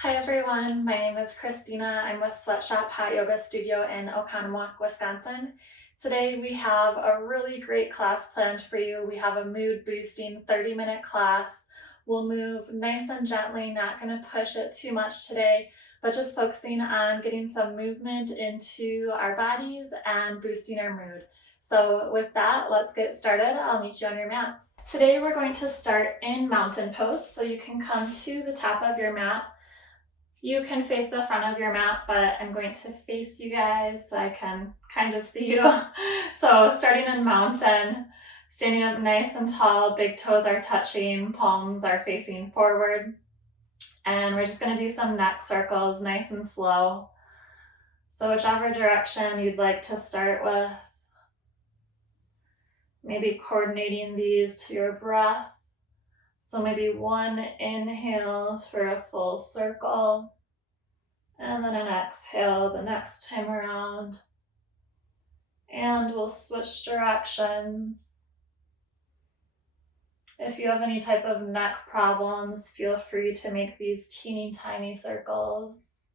Hi everyone, my name is Christina. I'm with Sweatshop Hot Yoga Studio in Oconomowoc, Wisconsin. Today we have a really great class planned for you. We have a mood boosting 30-minute class. We'll move nice and gently, not going to push it too much today, but just focusing on getting some movement into our bodies and boosting our mood. So with that, let's get started. I'll meet you on your mats. Today we're going to start in mountain pose, so you can come to the top of your mat. You can face the front of your mat, but I'm going to face you guys so I can kind of see you. So starting in mountain, standing up nice and tall, big toes are touching, palms are facing forward. And we're just gonna do some neck circles, nice and slow. So whichever direction you'd like to start with, maybe coordinating these to your breath. So maybe one inhale for a full circle, and then an exhale the next time around. And we'll switch directions. If you have any type of neck problems, feel free to make these teeny tiny circles.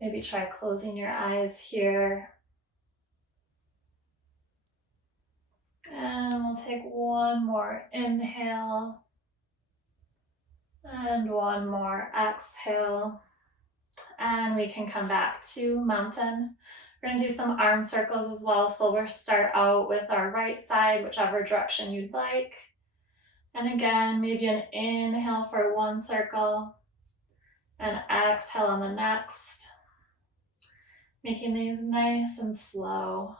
Maybe try closing your eyes here. And we'll take one more inhale and one more exhale. And we can come back to mountain. We're going to do some arm circles as well. So we'll start out with our right side, whichever direction you'd like. And again, maybe an inhale for one circle and exhale on the next. Making these nice and slow.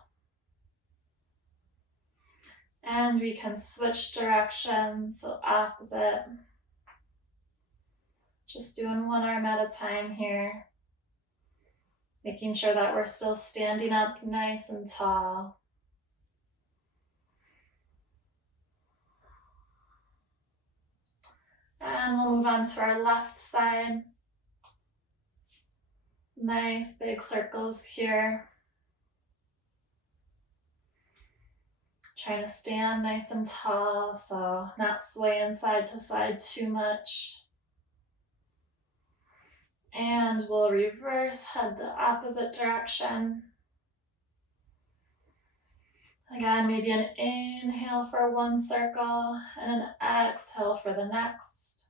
And we can switch directions, so opposite. Just doing one arm at a time here. Making sure that we're still standing up nice and tall. And we'll move on to our left side. Nice big circles here. Trying to stand nice and tall, so not swaying side to side too much. And we'll reverse, head the opposite direction. Again, maybe an inhale for one circle and an exhale for the next.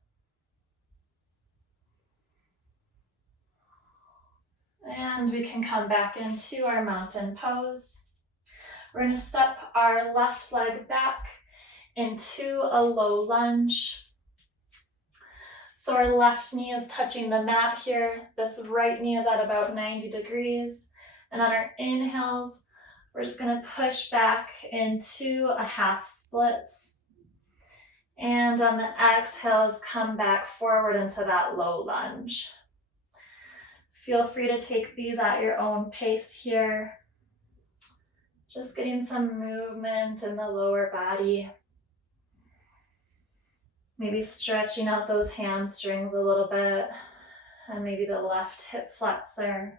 And we can come back into our mountain pose. We're going to step our left leg back into a low lunge. So our left knee is touching the mat here. This right knee is at about 90 degrees. And on our inhales, we're just going to push back into a half splits. And on the exhales, come back forward into that low lunge. Feel free to take these at your own pace here. Just getting some movement in the lower body. Maybe stretching out those hamstrings a little bit, and maybe the left hip flexor.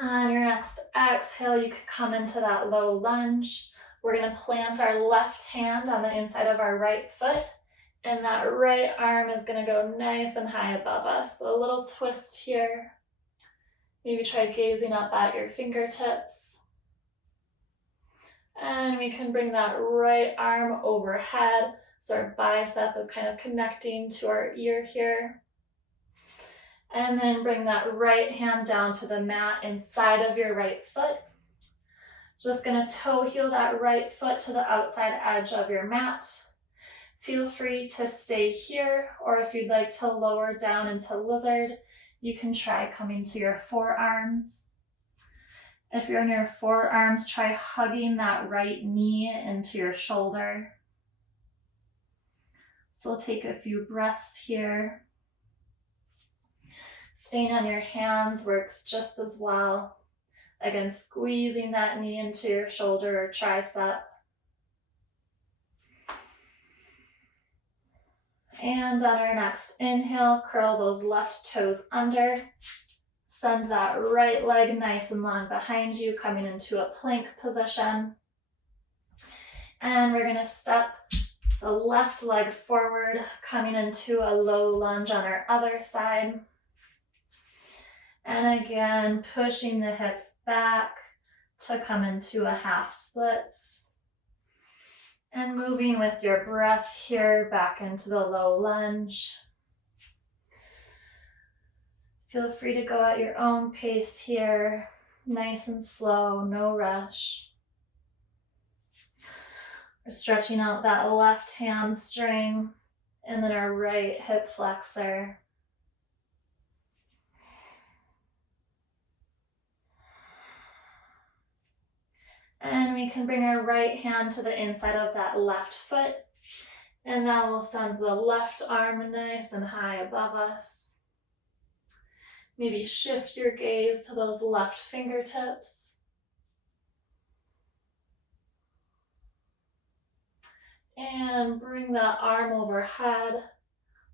On your next exhale, you could come into that low lunge. We're going to plant our left hand on the inside of our right foot, and that right arm is going to go nice and high above us. So a little twist here. Maybe try gazing up at your fingertips. And we can bring that right arm overhead, so our bicep is kind of connecting to our ear here. And then bring that right hand down to the mat inside of your right foot. Just going to toe heel that right foot to the outside edge of your mat. Feel free to stay here, or if you'd like to lower down into lizard, you can try coming to your forearms. If you're in your forearms, try hugging that right knee into your shoulder. So we'll take a few breaths here. Staying on your hands works just as well. Again, squeezing that knee into your shoulder or tricep. And on our next inhale, curl those left toes under. Send that right leg nice and long behind you, coming into a plank position. And we're going to step the left leg forward, coming into a low lunge on our other side. And again, pushing the hips back to come into a half splits. And moving with your breath here back into the low lunge. Feel free to go at your own pace here, nice and slow, no rush. We're stretching out that left hamstring and then our right hip flexor. And we can bring our right hand to the inside of that left foot. And now we'll send the left arm nice and high above us. Maybe shift your gaze to those left fingertips. And bring that arm overhead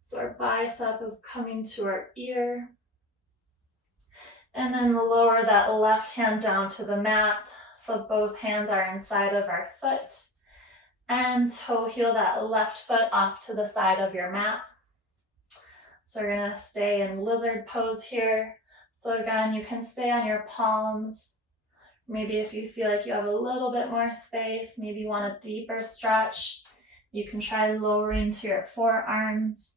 so our bicep is coming to our ear. And then lower that left hand down to the mat so both hands are inside of our foot. And toe heel that left foot off to the side of your mat. So we're going to stay in lizard pose here. So again, you can stay on your palms. Maybe if you feel like you have a little bit more space, maybe you want a deeper stretch, you can try lowering to your forearms.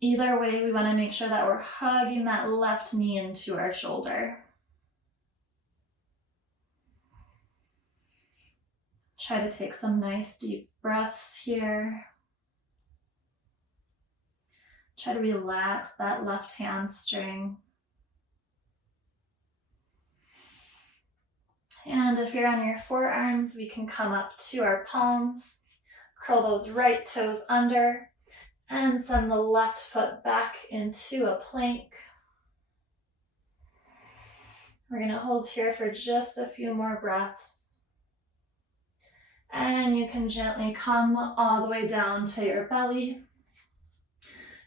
Either way, we want to make sure that we're hugging that left knee into our shoulder. Try to take some nice deep breaths here. Try to relax that left hamstring. And if you're on your forearms, we can come up to our palms, curl those right toes under, and send the left foot back into a plank. We're going to hold here for just a few more breaths. And you can gently come all the way down to your belly.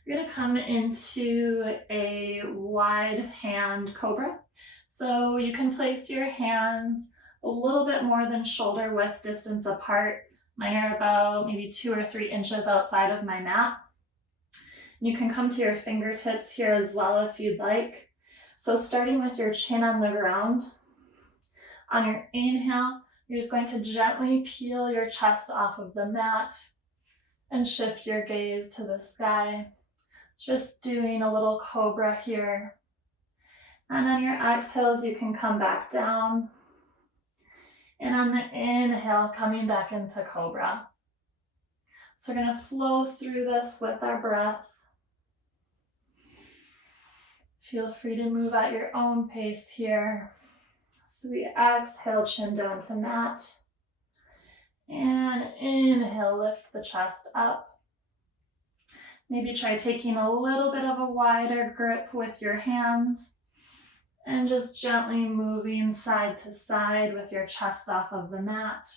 You're going to come into a wide hand cobra. So you can place your hands a little bit more than shoulder width distance apart. Mine are about maybe 2 or 3 inches outside of my mat. You can come to your fingertips here as well if you'd like. So starting with your chin on the ground, on your inhale, you're just going to gently peel your chest off of the mat and shift your gaze to the sky. Just doing a little cobra here. And on your exhales, you can come back down. And on the inhale, coming back into cobra. So we're going to flow through this with our breath. Feel free to move at your own pace here. So we exhale, chin down to mat. And inhale, lift the chest up. Maybe try taking a little bit of a wider grip with your hands and just gently moving side to side with your chest off of the mat.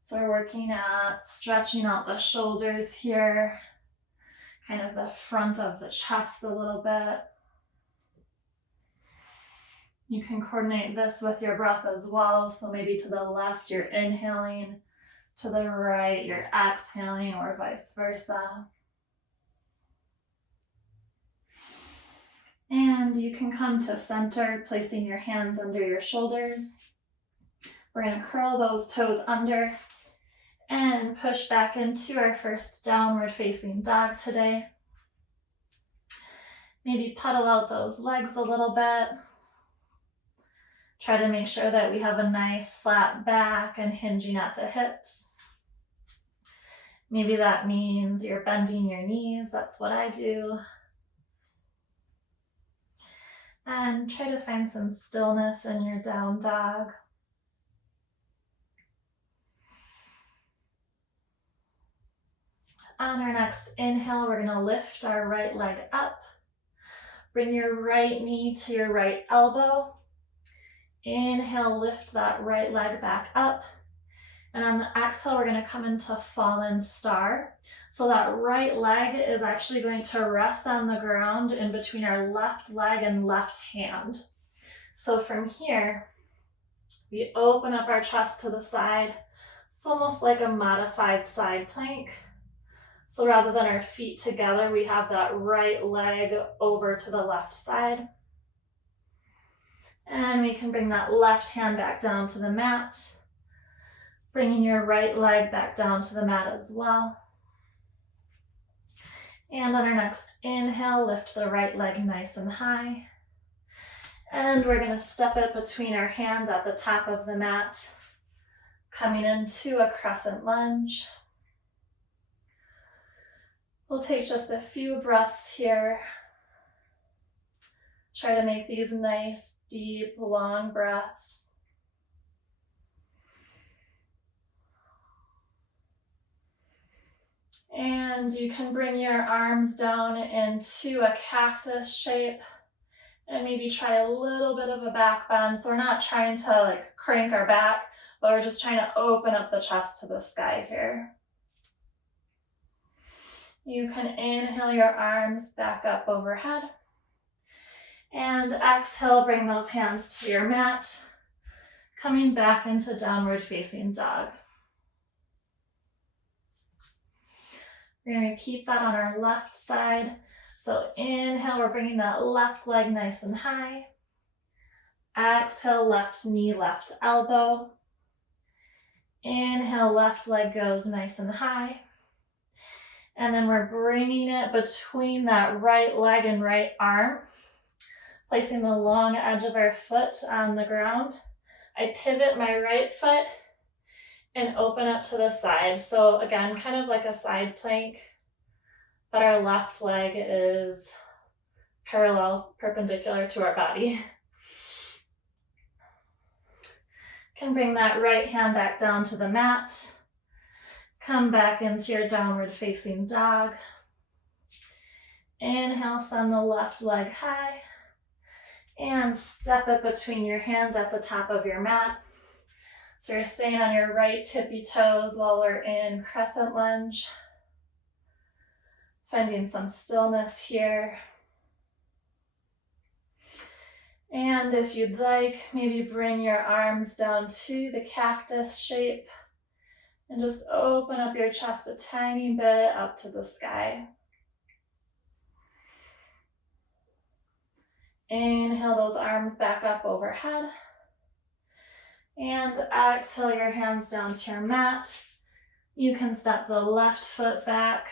So we're working at stretching out the shoulders here, kind of the front of the chest a little bit. You can coordinate this with your breath as well. So maybe to the left, you're inhaling, to the right, you're exhaling, or vice versa. And you can come to center, placing your hands under your shoulders. We're going to curl those toes under and push back into our first downward facing dog today. Maybe pedal out those legs a little bit. Try to make sure that we have a nice flat back and hinging at the hips. Maybe that means you're bending your knees. That's what I do. And try to find some stillness in your down dog. On our next inhale, we're going to lift our right leg up. Bring your right knee to your right elbow. Inhale, lift that right leg back up. And on the exhale, we're going to come into fallen star. So that right leg is actually going to rest on the ground in between our left leg and left hand. So from here, we open up our chest to the side, It's almost like a modified side plank. So rather than our feet together, we have that right leg over to the left side. And we can bring that left hand back down to the mat, bringing your right leg back down to the mat as well. And on our next inhale, lift the right leg nice and high. And we're going to step it between our hands at the top of the mat, coming into a crescent lunge. We'll take just a few breaths here. Try to make these nice, deep, long breaths. And you can bring your arms down into a cactus shape and maybe try a little bit of a back bend. So we're not trying to crank our back, but we're just trying to open up the chest to the sky here. You can inhale your arms back up overhead. And exhale, bring those hands to your mat, coming back into downward facing dog. We're going to repeat that on our left side. So inhale, we're bringing that left leg nice and high. Exhale, left knee, left elbow. Inhale, left leg goes nice and high. And then we're bringing it between that right leg and right arm, placing the long edge of our foot on the ground. I pivot my right foot and open up to the side. So again, kind of like a side plank, but our left leg is parallel, perpendicular to our body. Can bring that right hand back down to the mat. Come back into your downward facing dog. Inhale, send the left leg high. And step it between your hands at the top of your mat. So you're staying on your right tippy toes while we're in crescent lunge. Finding some stillness here. And if you'd like, maybe bring your arms down to the cactus shape and just open up your chest a tiny bit up to the sky. Inhale those arms back up overhead. And exhale your hands down to your mat. You can step the left foot back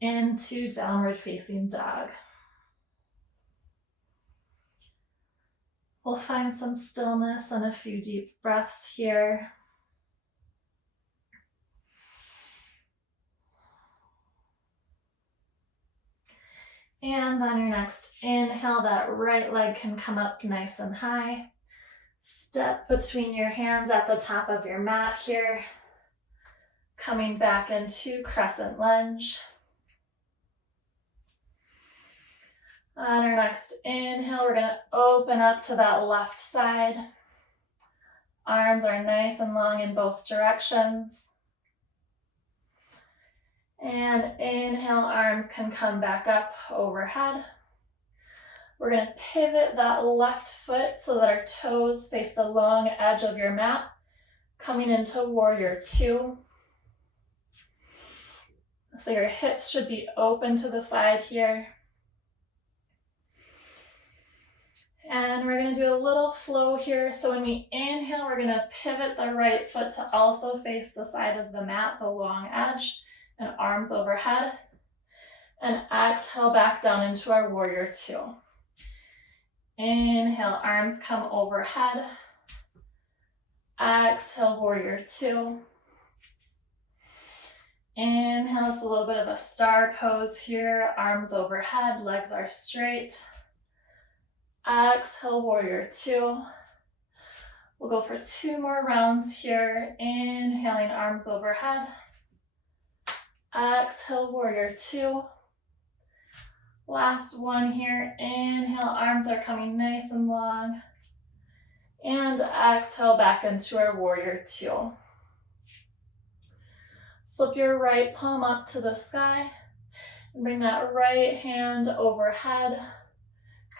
into downward facing dog. We'll find some stillness and a few deep breaths here. And on your next inhale, that right leg can come up nice and high. Step between your hands at the top of your mat here, coming back into crescent lunge. On our next inhale, we're going to open up to that left side. Arms are nice and long in both directions. And inhale, arms can come back up overhead. We're going to pivot that left foot so that our toes face the long edge of your mat, coming into warrior two. So your hips should be open to the side here. And we're going to do a little flow here. So when we inhale, we're going to pivot the right foot to also face the side of the mat, the long edge, and arms overhead. And exhale back down into our warrior two. Inhale, arms come overhead. Exhale, warrior two. Inhale, it's a little bit of a star pose here. Arms overhead, legs are straight. Exhale, warrior two. We'll go for 2 more rounds here. Inhaling, arms overhead. Exhale, warrior two. Last one here. Inhale, arms are coming nice and long. And exhale back into our warrior two. Flip your right palm up to the sky. And bring that right hand overhead.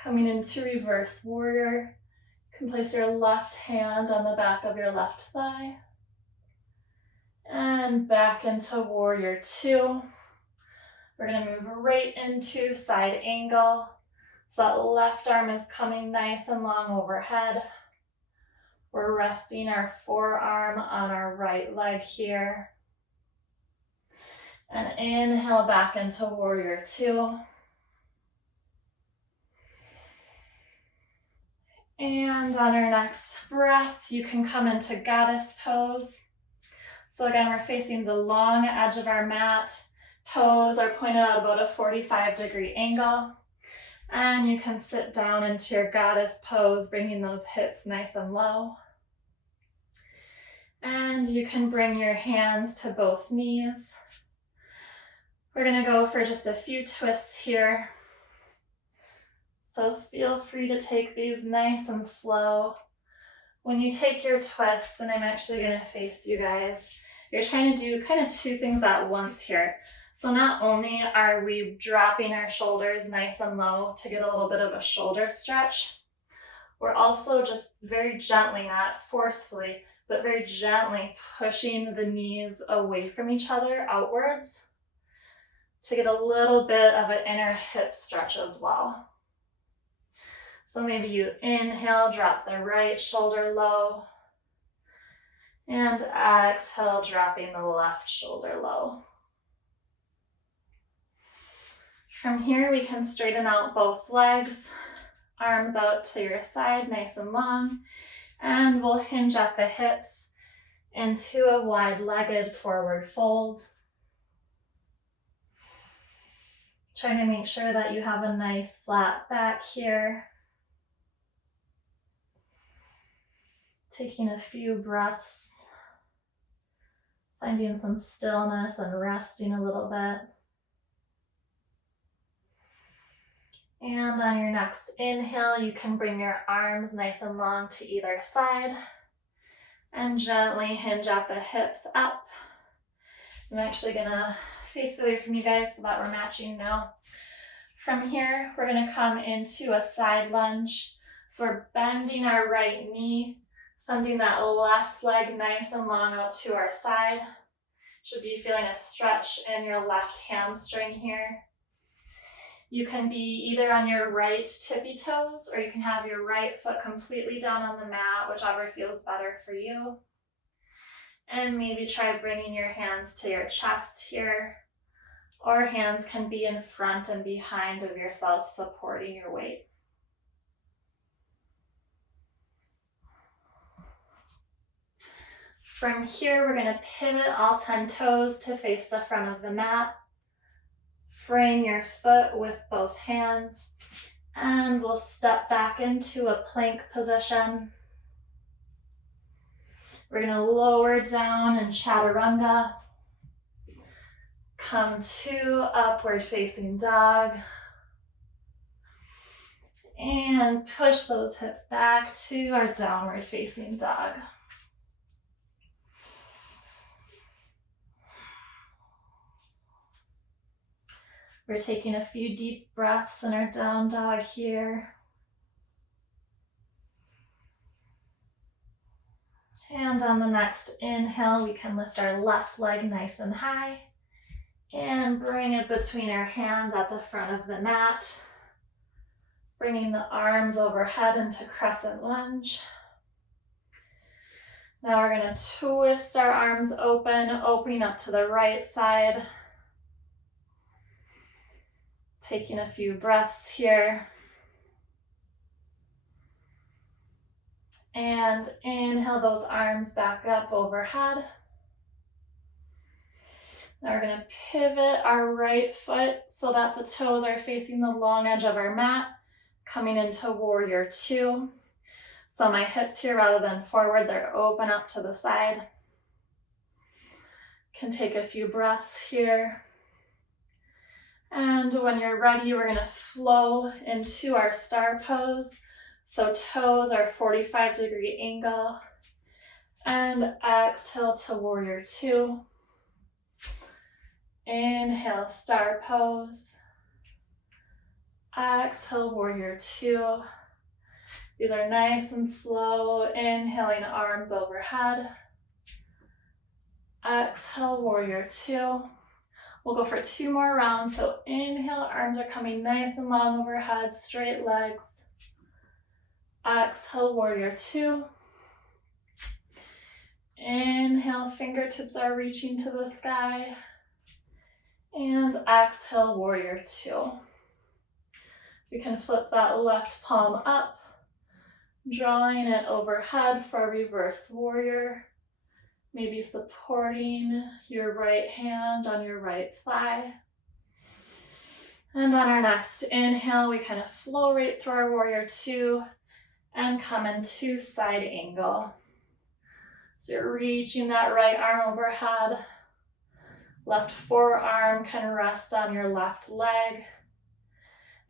Coming into reverse warrior. You can place your left hand on the back of your left thigh. And back into warrior two. We're gonna move right into side angle. So that left arm is coming nice and long overhead. We're resting our forearm on our right leg here. And inhale back into warrior two. And on our next breath, you can come into goddess pose. So again, we're facing the long edge of our mat. Toes are pointed at about a 45-degree angle. And you can sit down into your goddess pose, bringing those hips nice and low. And you can bring your hands to both knees. We're gonna go for just a few twists here. So feel free to take these nice and slow. When you take your twist, and I'm actually gonna face you guys, you're trying to do kind of two things at once here. So not only are we dropping our shoulders nice and low to get a little bit of a shoulder stretch, we're also just very gently, not forcefully, but very gently pushing the knees away from each other outwards to get a little bit of an inner hip stretch as well. So maybe you inhale, drop the right shoulder low, and exhale, dropping the left shoulder low. From here, we can straighten out both legs, arms out to your side, nice and long, and we'll hinge at the hips into a wide-legged forward fold. Trying to make sure that you have a nice flat back here. Taking a few breaths, finding some stillness and resting a little bit. And on your next inhale, you can bring your arms nice and long to either side and gently hinge at the hips up. I'm actually gonna face away from you guys so that we're matching now. From here, we're gonna come into a side lunge. So we're bending our right knee, sending that left leg nice and long out to our side. Should be feeling a stretch in your left hamstring here. You can be either on your right tippy toes, or you can have your right foot completely down on the mat, whichever feels better for you. And maybe try bringing your hands to your chest here, or hands can be in front and behind of yourself, supporting your weight. From here, we're gonna pivot all 10 toes to face the front of the mat. Frame your foot with both hands, and we'll step back into a plank position. We're gonna lower down in chaturanga. Come to upward facing dog. And push those hips back to our downward facing dog. We're taking a few deep breaths in our down dog here. And on the next inhale, we can lift our left leg nice and high and bring it between our hands at the front of the mat. Bringing the arms overhead into crescent lunge. Now we're going to twist our arms open, opening up to the right side. Taking a few breaths here. And inhale those arms back up overhead. Now we're going to pivot our right foot so that the toes are facing the long edge of our mat, coming into warrior two. So my hips here, rather than forward, they're open up to the side. Can take a few breaths here. And when you're ready, we're going to flow into our star pose. So toes are 45-degree angle. And exhale to warrior two. Inhale, star pose. Exhale, warrior two. These are nice and slow. Inhaling, arms overhead. Exhale, warrior two. We'll go for 2 more rounds. So inhale, arms are coming nice and long overhead, straight legs. Exhale, warrior two. Inhale, fingertips are reaching to the sky. And exhale, warrior two. We can flip that left palm up, drawing it overhead for reverse warrior. Maybe supporting your right hand on your right thigh. And on our next inhale, we kind of flow right through our warrior two and come into side angle. So you're reaching that right arm overhead. Left forearm can rest on your left leg.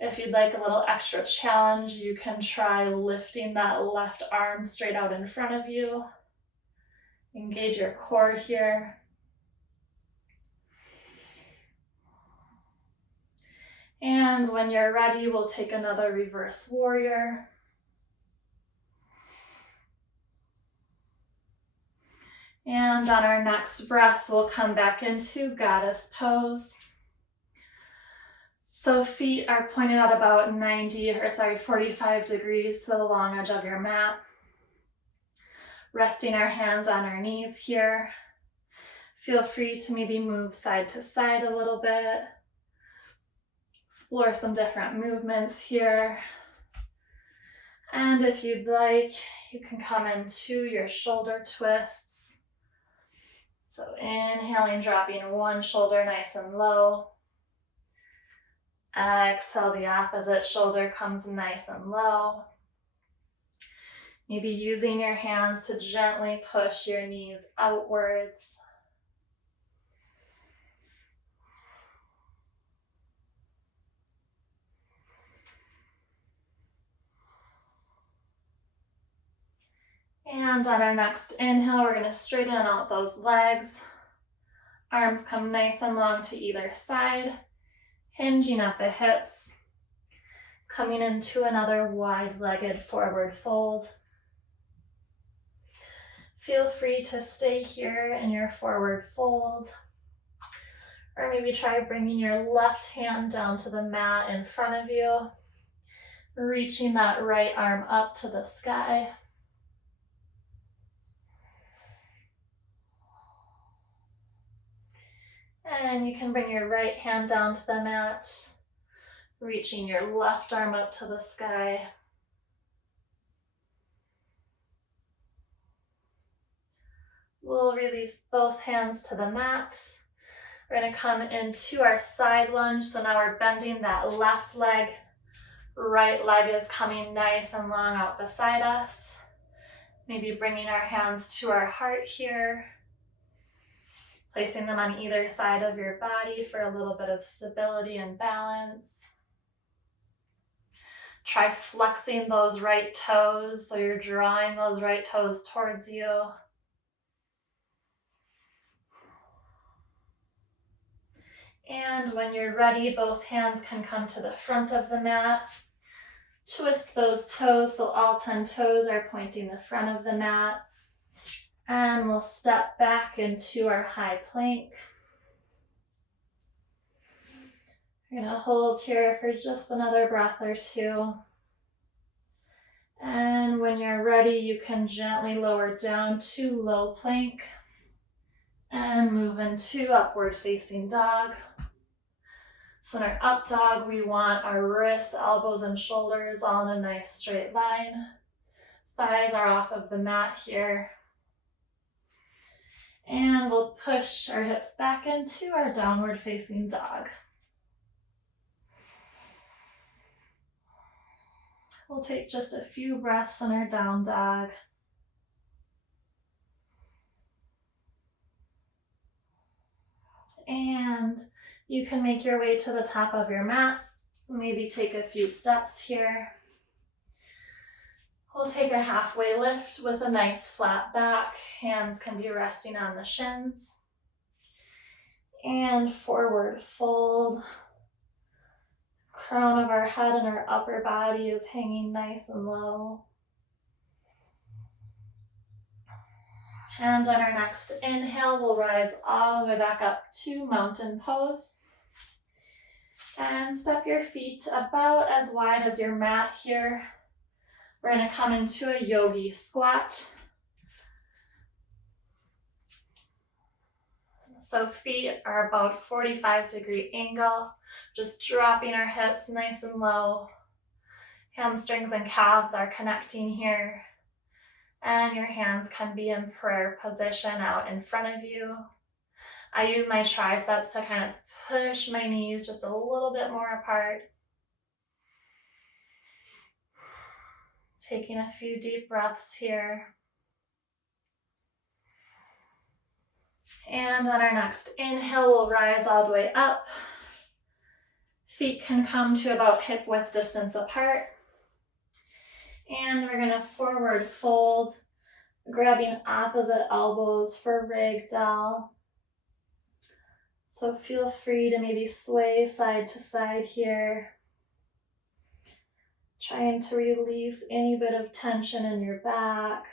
If you'd like a little extra challenge, you can try lifting that left arm straight out in front of you. Engage your core here. And when you're ready, we'll take another reverse warrior. And on our next breath, we'll come back into goddess pose. So feet are pointed at about 45 degrees to the long edge of your mat. Resting our hands on our knees here. Feel free to maybe move side to side a little bit. Explore some different movements here. And if you'd like, you can come into your shoulder twists. So inhaling, dropping one shoulder nice and low. Exhale, the opposite shoulder comes nice and low. Maybe using your hands to gently push your knees outwards. And on our next inhale, we're going to straighten out those legs. Arms come nice and long to either side, hinging at the hips. Coming into another wide-legged forward fold. Feel free to stay here in your forward fold. Or maybe try bringing your left hand down to the mat in front of you. Reaching that right arm up to the sky. And you can bring your right hand down to the mat, reaching your left arm up to the sky. We'll release both hands to the mat. We're going to come into our side lunge. So now we're bending that left leg. Right leg is coming nice and long out beside us. Maybe bringing our hands to our heart here. Placing them on either side of your body for a little bit of stability and balance. Try flexing those right toes, so you're drawing those right toes towards you. And when you're ready, both hands can come to the front of the mat. Twist those toes, so all 10 toes are pointing the front of the mat. And we'll step back into our high plank. We're going to hold here for just another breath or two. And when you're ready, you can gently lower down to low plank and move into upward facing dog. So in our up dog, we want our wrists, elbows, and shoulders all in a nice straight line. Thighs are off of the mat here. And we'll push our hips back into our downward facing dog. We'll take just a few breaths in our down dog. And you can make your way to the top of your mat. So maybe take a few steps here. We'll take a halfway lift with a nice flat back. Hands can be resting on the shins. And forward fold. Crown of our head and our upper body is hanging nice and low. And on our next inhale, we'll rise all the way back up to mountain pose. And step your feet about as wide as your mat here. We're going to come into a yogi squat. So feet are about 45-degree angle, just dropping our hips nice and low. Hamstrings and calves are connecting here. And your hands can be in prayer position out in front of you. I use my triceps to kind of push my knees just a little bit more apart. Taking a few deep breaths here. And on our next inhale, we'll rise all the way up. Feet can come to about hip width distance apart. And we're going to forward fold, grabbing opposite elbows for ragdoll. So feel free to maybe sway side to side here. Trying to release any bit of tension in your back.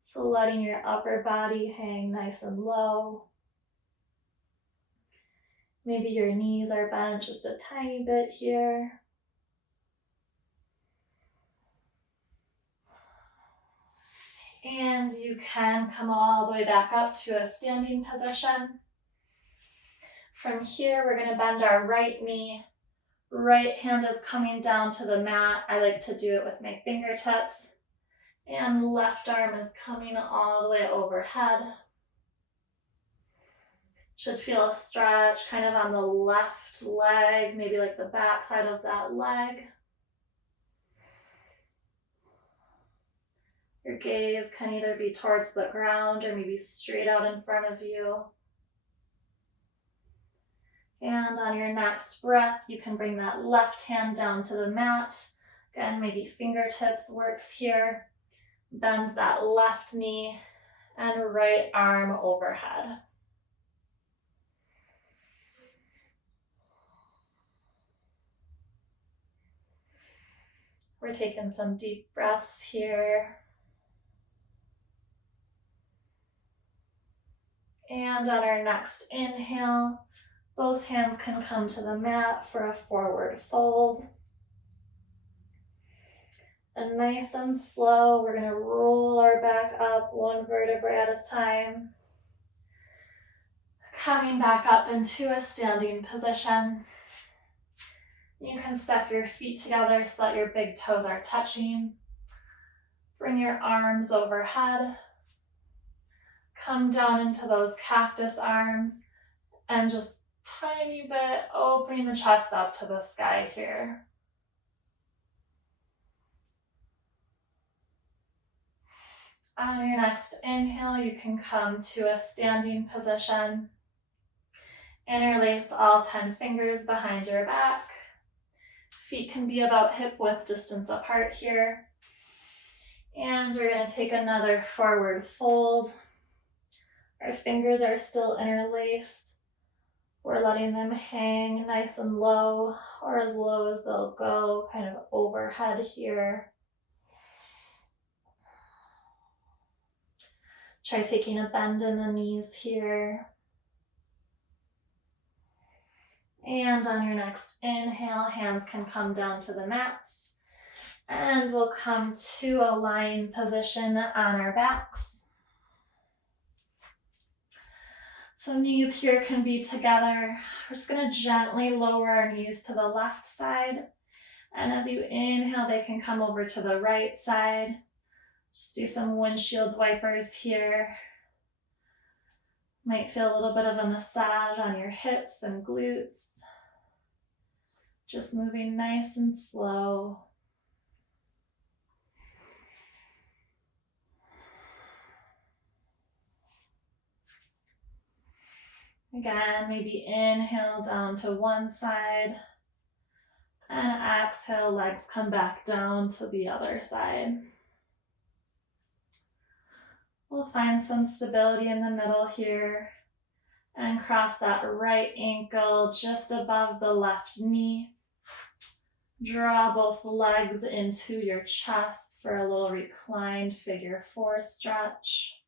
So letting your upper body hang nice and low. Maybe your knees are bent just a tiny bit here. And you can come all the way back up to a standing position. From here, we're going to bend our right knee. Right hand is coming down to the mat. I like to do it with my fingertips. And left arm is coming all the way overhead. Should feel a stretch kind of on the left leg, maybe like the back side of that leg. Your gaze can either be towards the ground or maybe straight out in front of you. And on your next breath, you can bring that left hand down to the mat. Again, maybe fingertips works here. Bend that left knee and right arm overhead. We're taking some deep breaths here. And on our next inhale, both hands can come to the mat for a forward fold. And nice and slow, we're going to roll our back up one vertebrae at a time. Coming back up into a standing position. You can step your feet together so that your big toes are touching. Bring your arms overhead. Come down into those cactus arms and just tiny bit opening the chest up to the sky here. On your next inhale, you can come to a standing position. Interlace all 10 fingers behind your back. Feet can be about hip width distance apart here. And we're going to take another forward fold. Our fingers are still interlaced. We're letting them hang nice and low, or as low as they'll go, kind of overhead here. Try taking a bend in the knees here. And on your next inhale, hands can come down to the mat. And we'll come to a lying position on our backs. So knees here can be together. We're just going to gently lower our knees to the left side. And as you inhale, they can come over to the right side. Just do some windshield wipers here. Might feel a little bit of a massage on your hips and glutes. Just moving nice and slow. Again, maybe inhale down to one side, and exhale, legs come back down to the other side. We'll find some stability in the middle here, and cross that right ankle just above the left knee. Draw both legs into your chest for a little reclined figure 4 stretch.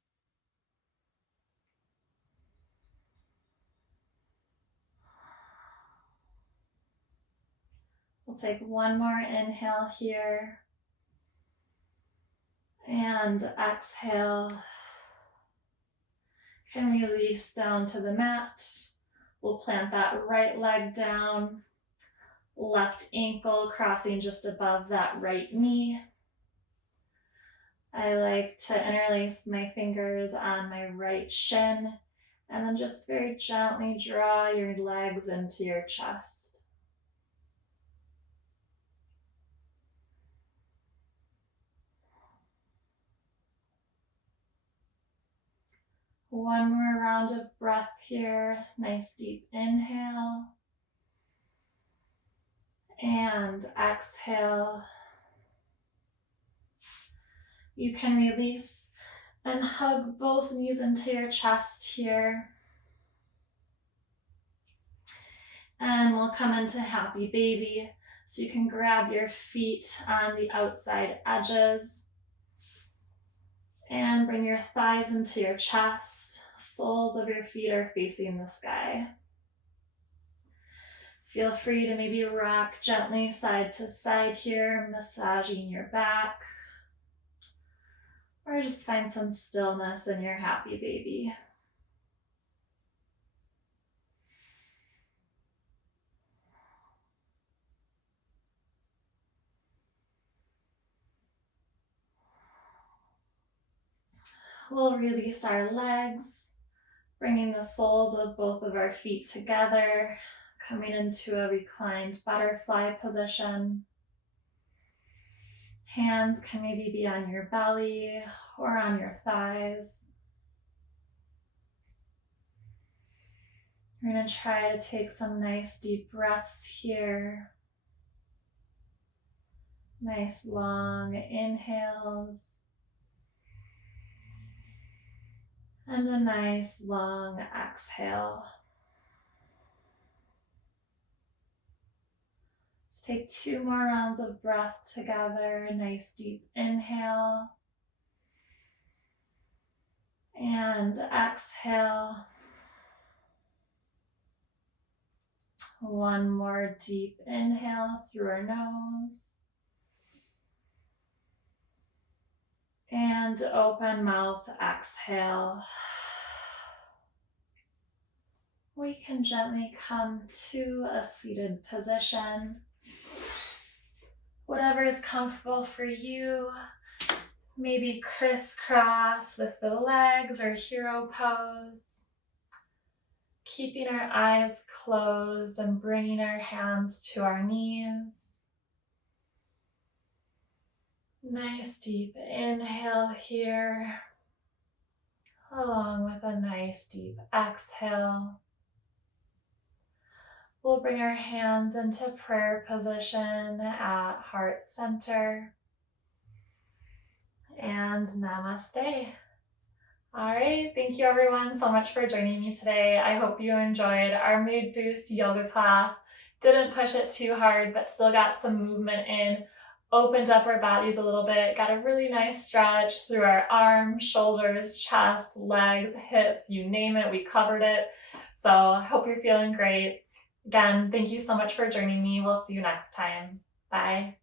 We'll take one more inhale here and exhale. Can release down to the mat. We'll plant that right leg down, left ankle crossing just above that right knee. I like to interlace my fingers on my right shin and then just very gently draw your legs into your chest. One more round of breath here. Nice deep inhale. And exhale. You can release and hug both knees into your chest here. And we'll come into happy baby. So you can grab your feet on the outside edges and bring your thighs into your chest. Soles of your feet are facing the sky. Feel free to maybe rock gently side to side here, massaging your back. Or just find some stillness in your happy baby. We'll release our legs, bringing the soles of both of our feet together, coming into a reclined butterfly position. Hands can maybe be on your belly or on your thighs. We're going to try to take some nice deep breaths here. Nice long inhales. And a nice long exhale. Let's take 2 more rounds of breath together. Nice deep inhale. And exhale. One more deep inhale through our nose. And open mouth, exhale. We can gently come to a seated position. Whatever is comfortable for you. Maybe crisscross with the legs or hero pose. Keeping our eyes closed and bringing our hands to our knees. Nice deep inhale here, along with a nice deep exhale. We'll bring our hands into prayer position at heart center. And namaste. All right, thank you everyone so much for joining me today. I hope you enjoyed our mood boost yoga class. Didn't push it too hard, but still got some movement in. Opened up our bodies a little bit, got a really nice stretch through our arms, shoulders, chest, legs, hips, you name it, we covered it. So I hope you're feeling great. Again, thank you so much for joining me. We'll see you next time. Bye.